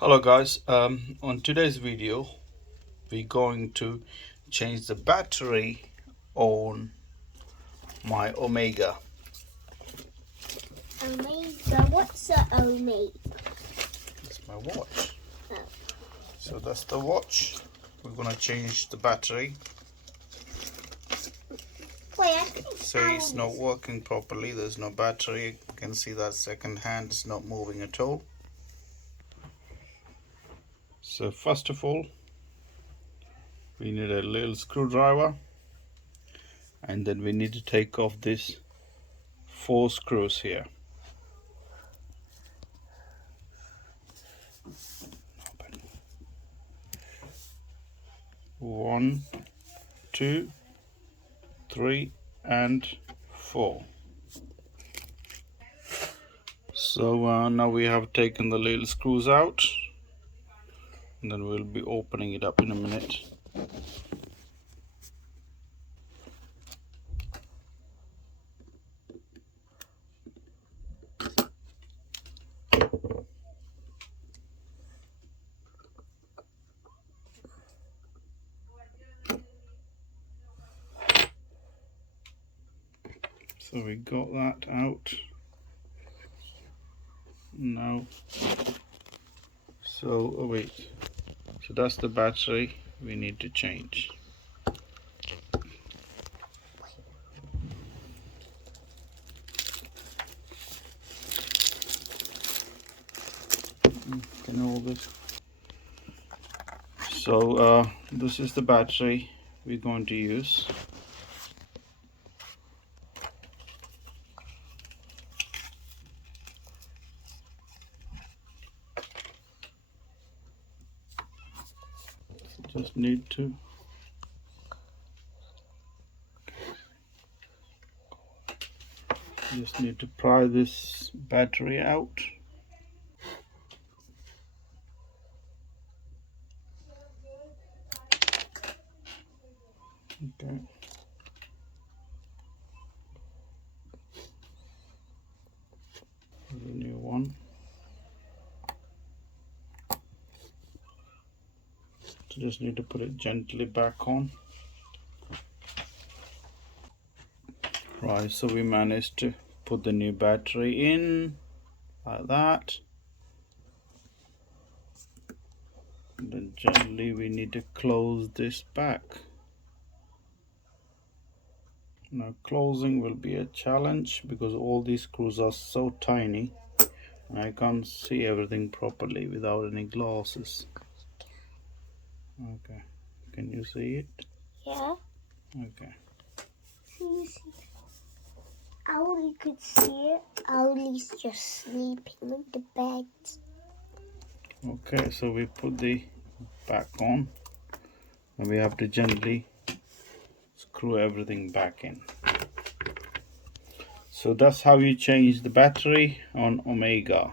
Hello guys, on today's video we're going to change the battery on my Omega. Omega? What's the Omega? It's my watch. Oh. So that's the watch. We're gonna change the battery. Wait, I think Say it's not working properly, there's no battery. You can see that second hand is not moving at all. So first of all, we need a little screwdriver, and then we need to take off these 4 screws here. One, 2, 3 and 4. So now we have taken the little screws out, and then we'll be opening it up in a minute. So we got that out now. So wait, so that's the battery we need to change. Can I hold this? So this is the battery we're going to use. Just need to pry this battery out. Okay. The new one. So just need to put it gently back on. Right, so we managed to put the new battery in like that. And then gently we need to close this back. Now closing will be a challenge because all these screws are so tiny and I can't see everything properly without any glasses. Okay, can you see it? Yeah. Okay. Can you see? Owlie could see it. Owlie's just sleeping in the bed. Okay, so we put the back on and we have to gently screw everything back in. So that's how you change the battery on Omega.